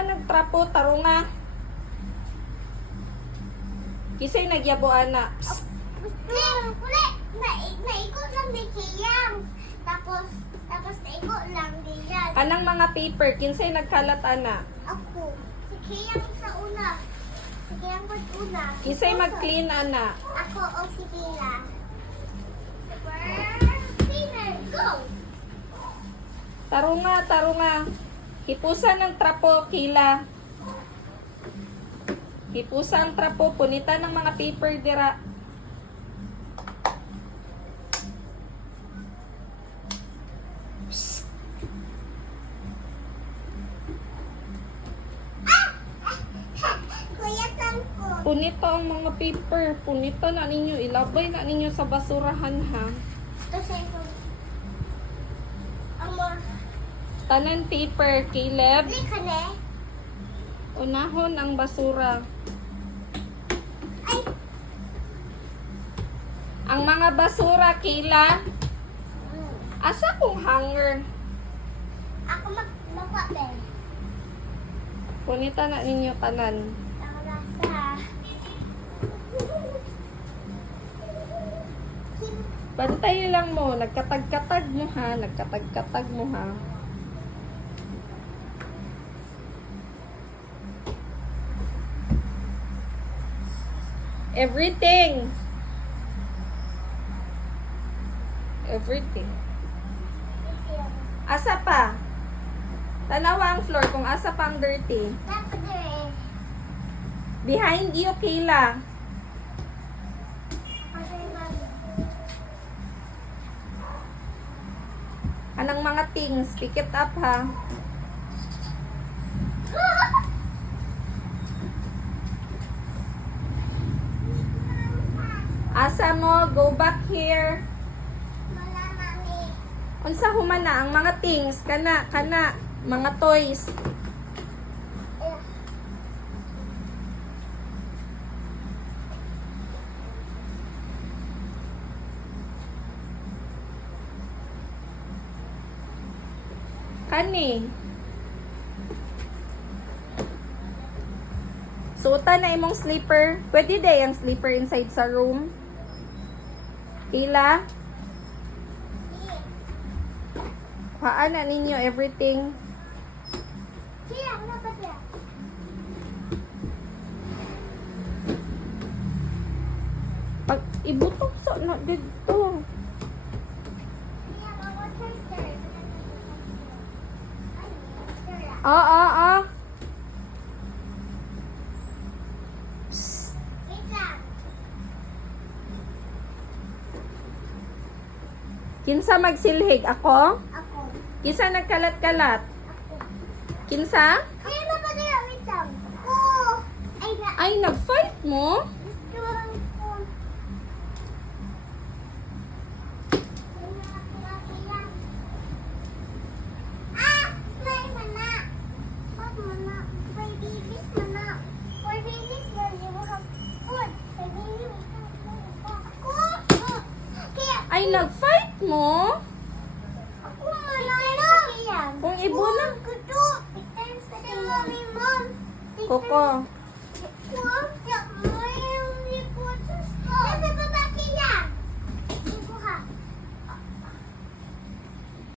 nga nagtrapo, tarunga. Kisay nagyabuan na. Psst. Uli, naikot lang di kiyang. Tapos naikot lang di yan. Kanang mga paper, kinsay nagkalat ana. Ako, si kiyang sa una. Si kiyang una. Kisay mag-clean ana. Ako o si Kila. Super cleaner, go! Tarunga, tarunga. Hipusan ng trapo, Kila. Hipusan ang trapo, punitan ng mga paper dira. Psst. Kuya Tangko. Punito ang mga paper. Punito na ninyo. Ilabay na ninyo sa basurahan, ha. Ito sa ito. Amor. Tanan paper, Caleb. Uli ka na. Unahon ang basura. Ay, Ang mga basura, Kayla. Asa kong hanger? ako magpape. Punita na ninyo tanan. Ang rasa. Bantay lang mo. Nagkatag-katag mo, ha. Nagkatag-katag mo, ha. Everything. Everything. Asa pa? Tanawa ang floor kung asa pang dirty. Tapos Behind you, Kayla. Anong mga things? Pick it up, ha. Asa mo? Go back here. wala mami. Unsa humana ang mga things? Kana, mga toys. Kani. Suotan na imong slipper. Pwede day ang slipper inside sa room. Ila. Haan na ninyo everything. Kaya, ano ba siya? Pag ibutok sa na dito. Kaya, mag-water stir. Ay, stir ah. Ah. Wait lang. Kinsa magsilhig ako? Ako. Kinsa nagkalat-kalat? Ako. Kinsa? Kaya na ba niya? Wait lang. Oh! Ay, na. Ay, nag-fight mo? Gusto lang ko. Ah! Slay mana. Pag mana. For babies mana. For babies man, you will have food. For babies, we have food. Ako! Kaya, Ay, nag-fight mo? ako mana lang. Kung ibo na. Kuto. Thanks to mommy, mom. Koko.